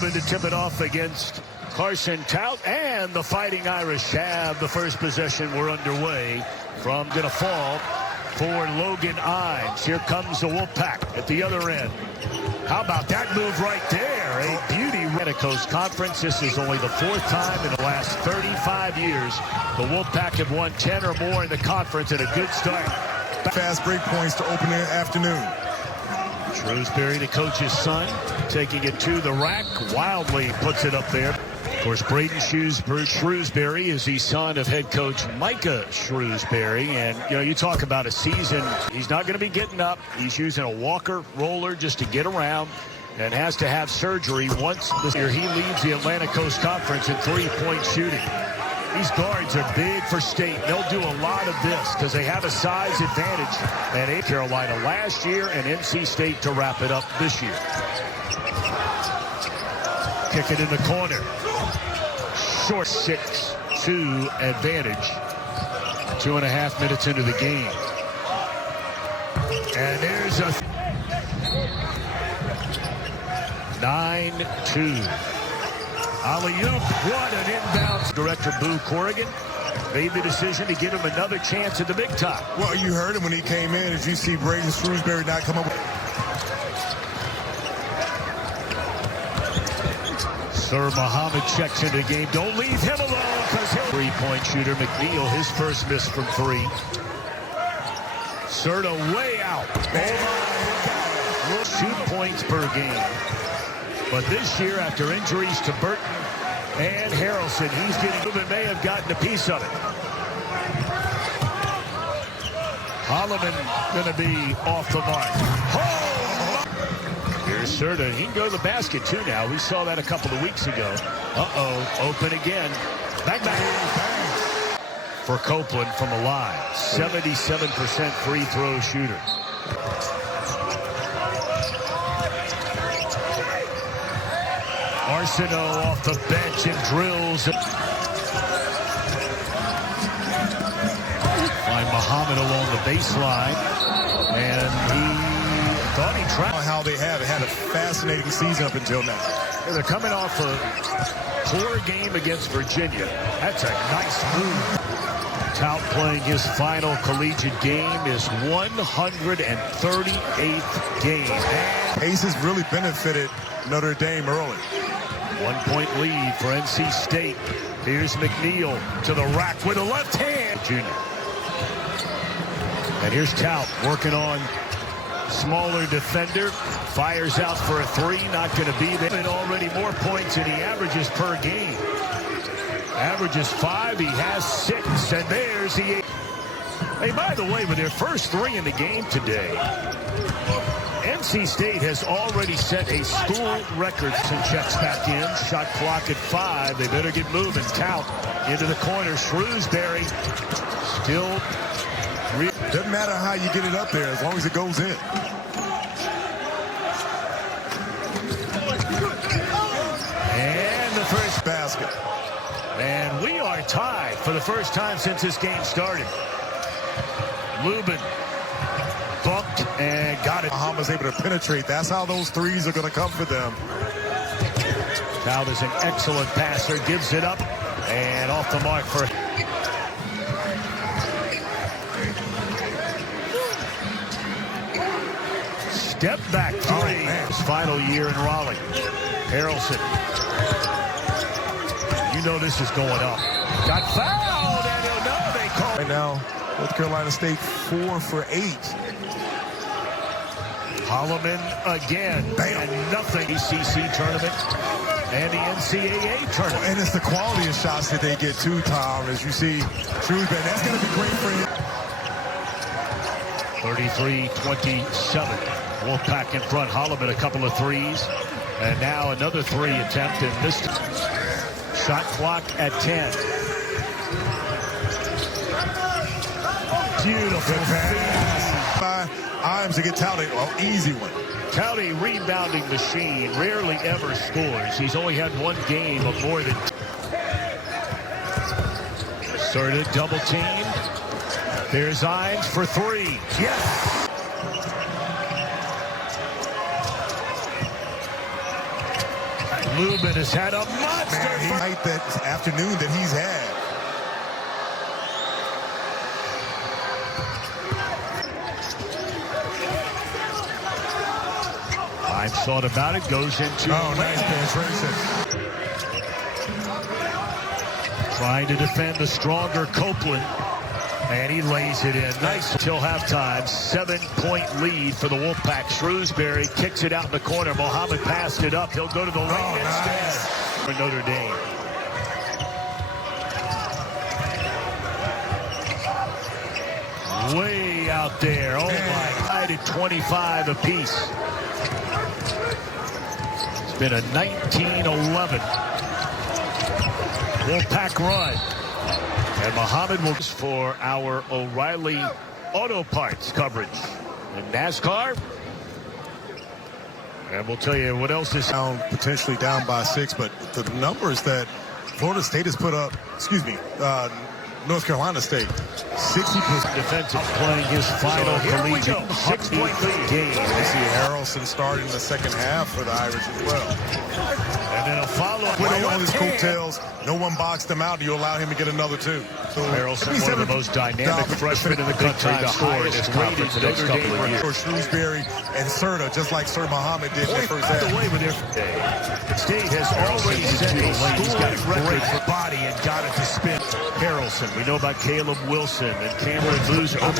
Lubin to tip it off against Carson Tout, and the Fighting Irish have the first possession. We're underway from gonna fall for Logan Ives. Here comes the Wolfpack at the other end. How about that move right there? A beauty. Coast Conference. This is only the fourth time in the last 35 years the Wolfpack have won 10 or more in the conference, and a good start. Fast break points to open the afternoon. Shrewsbury, the coach's son, taking it to the rack. Wildly puts it up there. Of course, Braden Shrewsbury is the son of head coach Micah Shrewsbury. And, you know, you talk about a season. He's not going to be getting up. He's using a walker roller just to get around, and has to have surgery once this year. He leads the Atlantic Coast Conference in three-point shooting. These guards are big for state. They'll do a lot of this because they have a size advantage at Carolina last year and NC State to wrap it up this year. Kick it in the corner. Short 6-2 advantage. 2.5 minutes into the game. And there's a 9-2. Alley-oop, what an inbound. Director Boo Corrigan made the decision to give him another chance at the big top. Well, you heard him when he came in. As you see Braden Shrewsbury not come up with... Sir Muhammad checks into the game. Don't leave him alone, because he'll... Three-point shooter McNeil, his first miss from three. Serta way out. Shoot points per game. But this year, after injuries to Burton and Harrelson, he's getting, may have gotten a piece of it. Holloman going to be off the mark. Oh! Here's Serta. He can go to the basket, too, now. We saw that a couple of weeks ago. Open again. Bang, bang. For Copeland from the line. 77% free throw shooter. Arsenault off the bench and drills. Find Muhammad along the baseline. And he thought he tried. How they have had a fascinating season up until now. They're coming off a poor game against Virginia. That's a nice move. Tout playing his final collegiate game, his 138th game. Pace has really benefited Notre Dame early. 1-point lead for NC State. Here's McNeil to the rack with a left hand. Junior. And here's Tout working on smaller defender. Fires out for a three. Not going to be there. And already more points than he averages per game. Averages 5. He has 6. And there's the 8. Hey, by the way, with their first three in the game today, NC State has already set a school record. And checks back in. Shot clock at 5. They better get moving. Tout into the corner. Shrewsbury still. Doesn't matter how you get it up there as long as it goes in. And the first basket. And we are tied for the first time since this game started. Lubin bumped and got it. Muhammad's able to penetrate. That's how those threes are going to come for them. Tout is an excellent passer. Gives it up. And off the mark for... Step back three. His final year in Raleigh. Harrelson. You know this is going up. Got fouled, and he'll know they call. Right now, North Carolina State 4 for 8. Holloman again. And nothing. ACC tournament and the NCAA tournament. And it's the quality of shots that they get too, Tom, as you see. Shrewsbury, that's going to be great for him. 33-27. Wolfpack in front. Holloman a couple of threes. And now another three attempt, and this shot clock at 10. Beautiful pass by Ives to get Towdy. Well, easy one. Towdy, rebounding machine, rarely ever scores. He's only had one game of more than... Serta double teamed. There's Ives for three. Yes! Lubin has had a monster night that afternoon that he's had. I've thought about it. Goes into nice penetration. Trying to defend the stronger Copeland. And he lays it in. Nice till halftime. 7-point lead for the Wolfpack. Shrewsbury kicks it out in the corner. Mohammed passed it up. He'll go to the lane instead for Notre Dame. Way out there. Oh, my. Tied at 25 apiece. It's been a 19-11 Wolfpack run. And Mohammed will for our O'Reilly Auto Parts coverage in NASCAR. And we'll tell you what else is down, potentially down by 6, but the numbers that Florida State has put up, North Carolina State, 60% defensive, playing his final collegiate 6-point game. We see Harrelson starting in the second half for the Irish as well. And then a follow-up with all his coattails. No one boxed him out. You allow him to get another 2. So Harrelson, one of the most dynamic freshmen in the country, the highest rated Notre Dame for Shrewsbury and Serta, just like Sir Muhammad did in the first half. State has already set a He's got a great body and got it to spin. Harrelson, we know about Caleb Wilson and Cameron Boozer. Among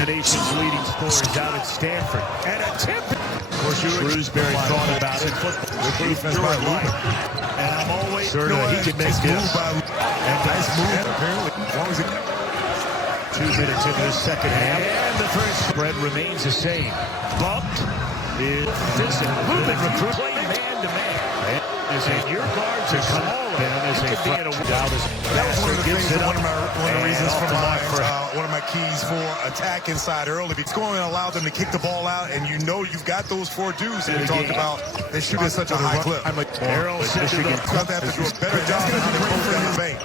the nation's leading scorers out at Stanford. And a tip. Of course, Shrewsbury thought about it. Defense by Lubin. And I'm always Serta, he can make this. And nice move. Apparently, as long as 2 minutes into the second half. And the first spread remains the same. Bumped. Lubin recruit. Play man-to-man. As your guards are smaller as they being a doubt as that was one of the things, one of the reasons for one of my keys for attack inside early. Because going and allow them to kick the ball out, and you know you've got those 4 dudes that we talked about. They shoot at such a high clip. Michigan got to do a better job on the bank.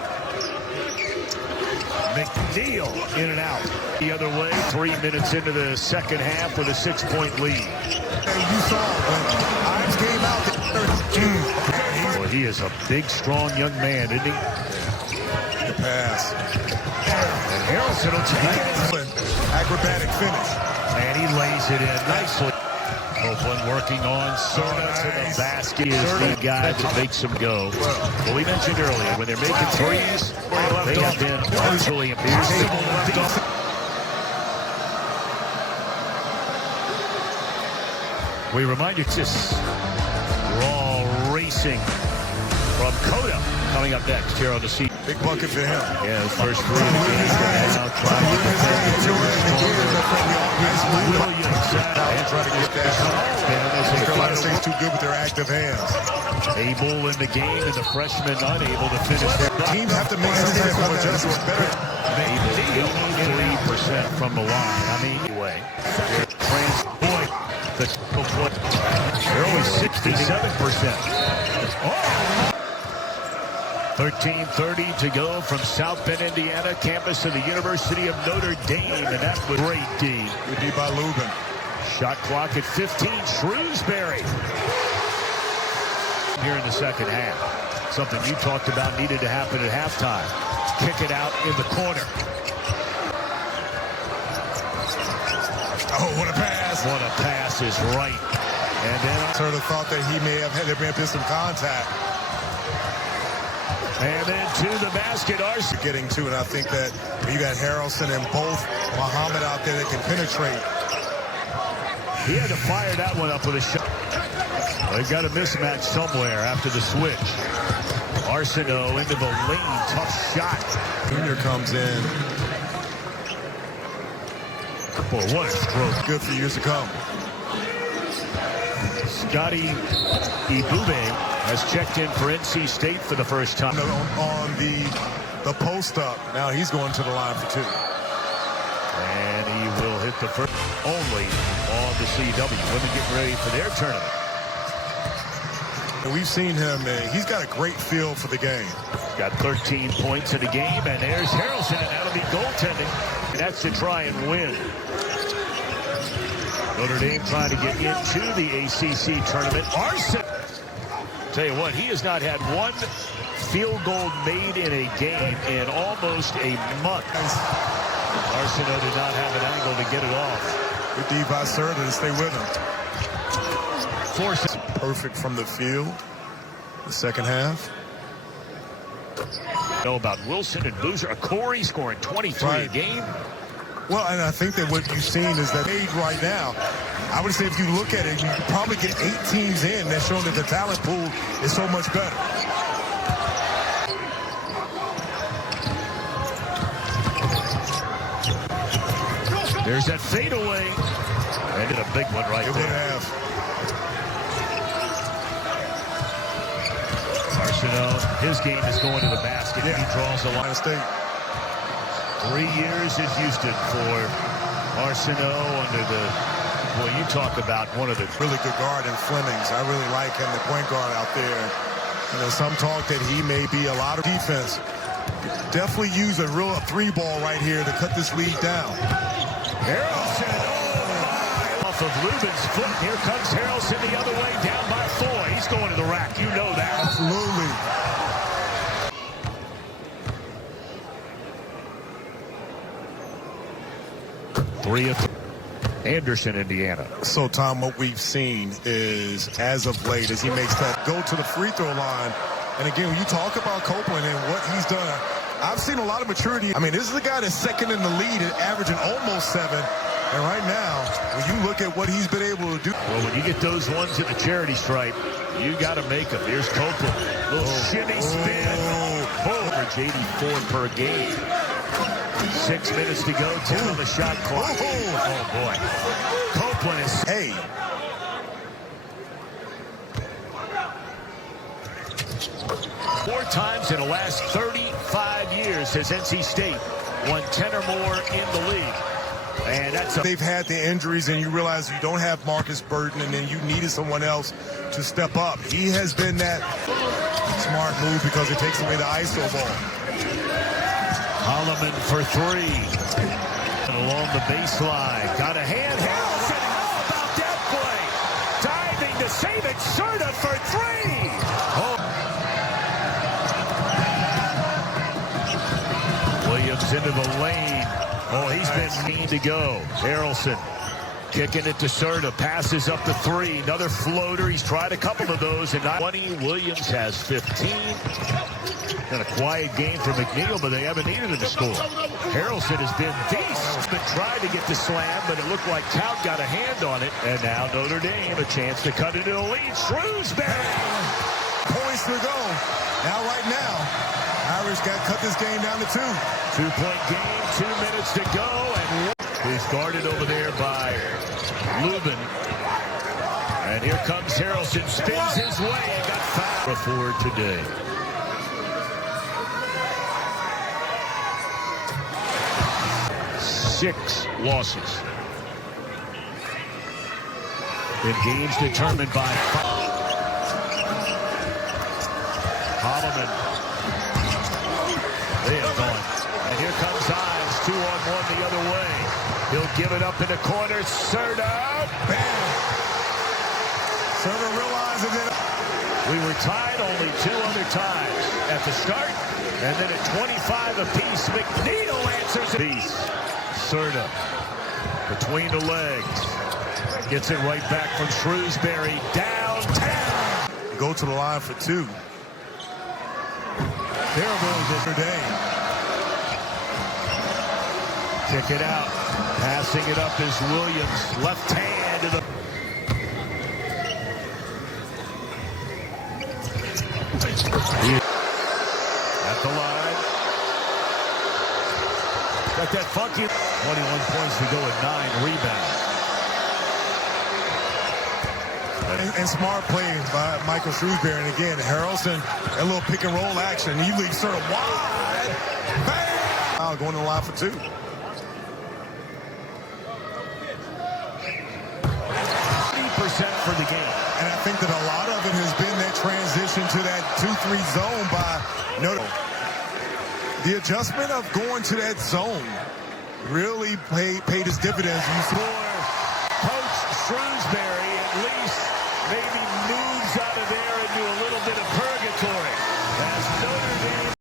McNeil in and out the other way. 3 minutes into the second half with a 6-point lead. And you saw when Ives came out. Well, he is a big, strong young man, isn't he? The pass. And Harrelson will take it. Acrobatic finish. And he lays it in nicely. Copeland working on Serta to the basket. Is the guy that makes him go. Well, we mentioned earlier, when they're making threes, they have been virtually embarrassing. We remind you, just raw racing from Coda coming up next here on the seat. Big bucket for him. Yeah, his first three of the game. Now trying to try to get that. North Carolina State's too good with their active hands. Abel in the game and the freshman unable to finish their teams have to make some type of adjustments better. Maybe 3% from the line. I mean, anyway. They're only 67%. 13:30 to go from South Bend, Indiana, campus of the University of Notre Dame, and that was great D. Good D by Lubin. Shot clock at 15. Shrewsbury here in the second half. Something you talked about needed to happen at halftime. Kick it out in the corner. Oh, what a pass. What a pass is right. And then sort of thought that he may have been some contact. And then to the basket. Arson getting to, and I think that you got Harrelson and both Muhammad out there that can penetrate. He had to fire that one up with a shot. Well, they got a mismatch somewhere after the switch. Arsenault into the lane. Tough shot. Junior comes in. Boy, what a stroke. Good for years to come. Scotty Ibube has checked in for NC State for the first time. On the post-up. Now he's going to the line for 2. And he will hit the first only on the CW. Women getting ready for their tournament. And we've seen him. He's got a great feel for the game. Got 13 points in the game, and there's Harrelson. That'll be goaltending. And that's to try and win. Notre Dame trying to get into the ACC tournament. Arson. Tell you what, he has not had one field goal made in a game in almost a month. Arsenault did not have an angle to get it off. Good D by Serta to stay with him. Forces. Perfect from the field. The second half. Know about Wilson and Boozer. Corey scoring 23 a game. Well, and I think that what you've seen is that age right now, I would say if you look at it, you could probably get 8 teams in that showing that the talent pool is so much better. There's that fadeaway. And did a big one right there. It would have. Arsenault, his game is going to the basket. Yeah. He draws the line. State. 3 years in Houston for Arsenault under the, well, you talk about one of the really good guard in Flemings. I really like him, the point guard out there. You know, some talk that he may be a lot of defense. Definitely use a real 3-ball right here to cut this lead down. Harrelson, off of Lubin's foot. Here comes Harrelson the other way, down by 4. He's going to the rack. You know that. Absolutely. Three of Anderson, Indiana. So, Tom, what we've seen is, as of late, as he makes that go to the free throw line. And again, when you talk about Copeland and what he's done, I've seen a lot of maturity. I mean, this is a guy that's second in the lead and averaging almost 7. And right now, when you look at what he's been able to do. Well, when you get those ones at the charity stripe, you got to make them. Here's Copeland. Little shimmy spin. Average 84 per game. 6 minutes to go, 10 on the shot clock. Oh, boy. Copeland is... Hey. Four times in the last 35 years has NC State won 10 or more in the league. And that's they've had the injuries, and you realize you don't have Marcus Burton, and then you needed someone else to step up. He has been that smart move because it takes away the ISO ball. Holloman for 3. Along the baseline. Got a hand. Harrelson. How about that play? Diving to save it. Serta for 3. Oh. Williams into the lane. Oh, he's been mean to go. Harrelson kicking it to Serta. Passes up to 3. Another floater. He's tried a couple of those. And 20. Williams has 15. Been a quiet game for McNeil, but they haven't needed him to score. Harrelson has been beast. Been trying to get the slam, but it looked like Count got a hand on it. And now Notre Dame a chance to cut it to the lead. Shrewsbury. Points to go. Now, right now, Irish got to cut this game down to 2. 2-point game, 2 minutes to go. And he's guarded over there by Lubin. And here comes Harrelson. Spins his way and got fouled before today. Six losses in games determined by 5. Holloman. They have gone. And here comes Ives. 2-on-1 the other way. He'll give it up in the corner. Serta. Bam. Serta realizes it. We were tied only 2 other times at the start. And then at 25 apiece, McNeil answers apiece. Serta between the legs. Gets it right back from Shrewsbury. Downtown. Go to the line for 2. Terrible Notre Dame. Kick it out. Passing it up is Williams. Left hand to the... At the line. Got that funky 21 points to go at 9 rebounds. And smart play by Michael Shrewsbury. And again, Harrelson, a little pick and roll action. He leaves Serta wide. Bam! Going to the line for 2. 80% for the game. And I think that a lot of it has been that transition to that 2-3 zone by Notre. The adjustment of going to that zone really paid its dividends. For Coach Shrewsbury, at least maybe moves out of of there into a little bit of purgatory.